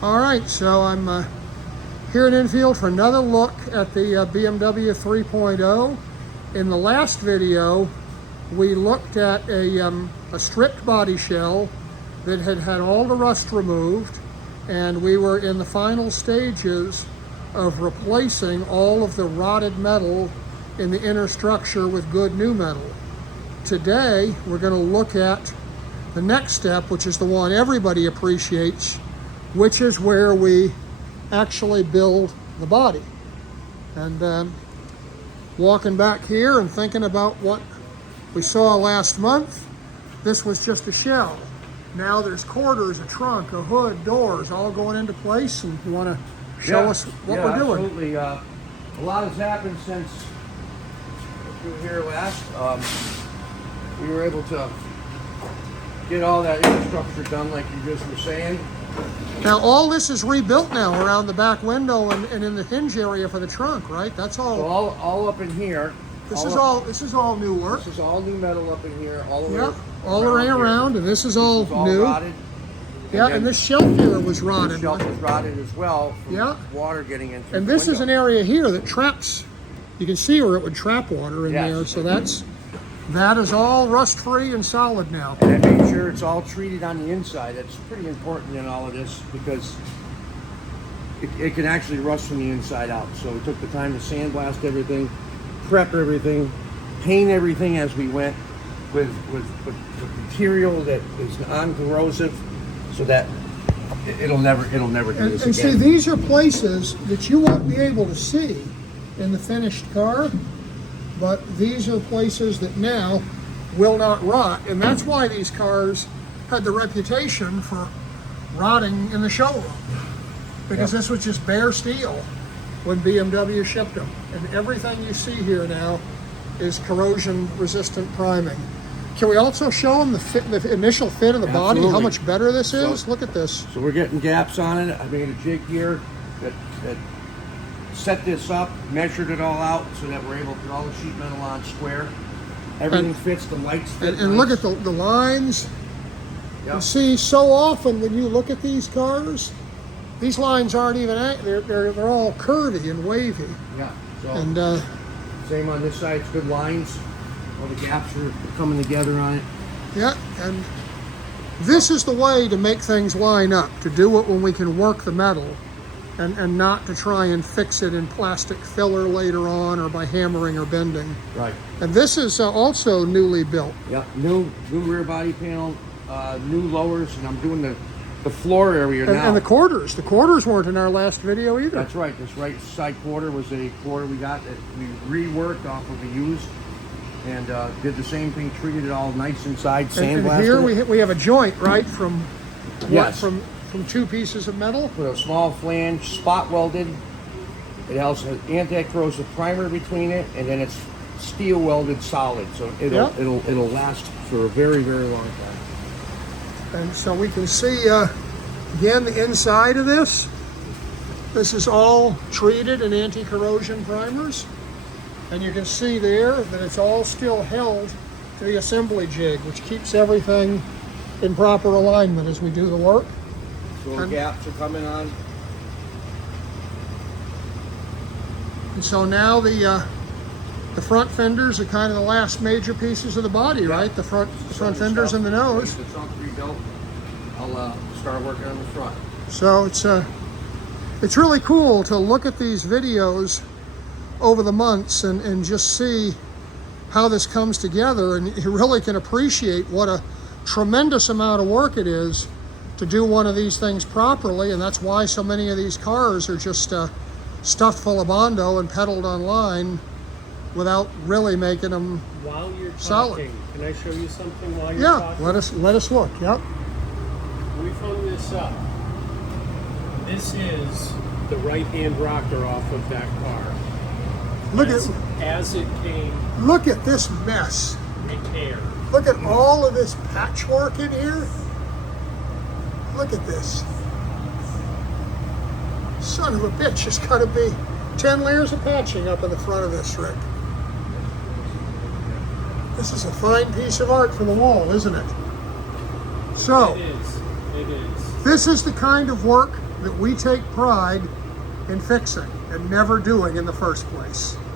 All right, so I'm here in Enfield for another look at the BMW 3.0. In the last video, we looked at a stripped body shell that had all the rust removed, and we were in the final stages of replacing all of the rotted metal in the inner structure with good new metal. Today, we're going to look at the next step, which is the one everybody appreciates, which is where we actually build the body. And walking back here and thinking about what we saw last month, this was just a shell. Now there's quarters, a trunk, a hood, doors, all going into place, and you want to show us what we're doing? Absolutely. A lot has happened since we were here last. We were able to get all that infrastructure done like you just were saying. Now all this is rebuilt now around the back window and in the hinge area for the trunk, right? That's all. So all up in here. This is all new work. This is all new metal up in here, all the way all the way around, and this is all new. Rotted. And this shelf here was rotted. The shelf was rotted as well from water getting into and this is an area here that traps. You can see where it would trap water in there. So that is all rust-free and solid now. And I made sure it's all treated on the inside. That's pretty important in all of this because it can actually rust from the inside out. So we took the time to sandblast everything, prep everything, paint everything as we went with material that is non-corrosive, so that it'll never do this again. And see, these are places that you won't be able to see in the finished car, but these are places that now will not rot, and that's why these cars had the reputation for rotting in the showroom, because this was just bare steel when BMW shipped them, and everything you see here now is corrosion resistant priming. Can we also show them the initial fit of the body, how much better this is? Look at this. So we're getting gaps on it. I made a jig here that set this up, measured it all out so that we're able to put all the sheet metal on square. Everything fits, the lights fit. And look at the lines. You see, so often when you look at these cars, these lines aren't even, they're all curvy and wavy. Yeah. So and same on this side, it's good lines. All the gaps are coming together on it. Yeah, and this is the way to make things line up, to do it when we can work the metal, and not to try and fix it in plastic filler later on or by hammering or bending. Right. And this is also newly built. Yeah, new rear body panel, new lowers, and I'm doing the floor area now. And the quarters. The quarters weren't in our last video either. That's right. This right side quarter was a quarter we got that we reworked off of the used. And did the same thing, treated it all nice inside, sandblasted. And here we have a joint, right, from from two pieces of metal? With a small flange, spot welded. It has an anti-corrosive primer between it, and then it's steel welded solid, so it'll last for a very, very long time. And so we can see again the inside of this. This is all treated in anti-corrosion primers. And you can see there that it's all still held to the assembly jig, which keeps everything in proper alignment as we do the work. So gaps are coming on. And so now the front fenders are kind of the last major pieces of the body, right? The front fenders and the nose. The trunk rebuilt. I'll start working on the front. So it's really cool to look at these videos over the months and just see how this comes together, and you really can appreciate what a tremendous amount of work it is to do one of these things properly, and that's why so many of these cars are just stuffed full of Bondo and peddled online without really making them while you're talking, solid. Can I show you something while you're talking? Let us look. Yep. We hung this up. This is the right-hand rocker off of that car. Look as it came. Look at this mess. Repaired. Look at all of this patchwork in here. Look at this. Son of a bitch, there's got to be 10 layers of patching up in the front of this, Rick. This is a fine piece of art for the wall, isn't it? So, It is. this is the kind of work that we take pride in fixing and never doing in the first place.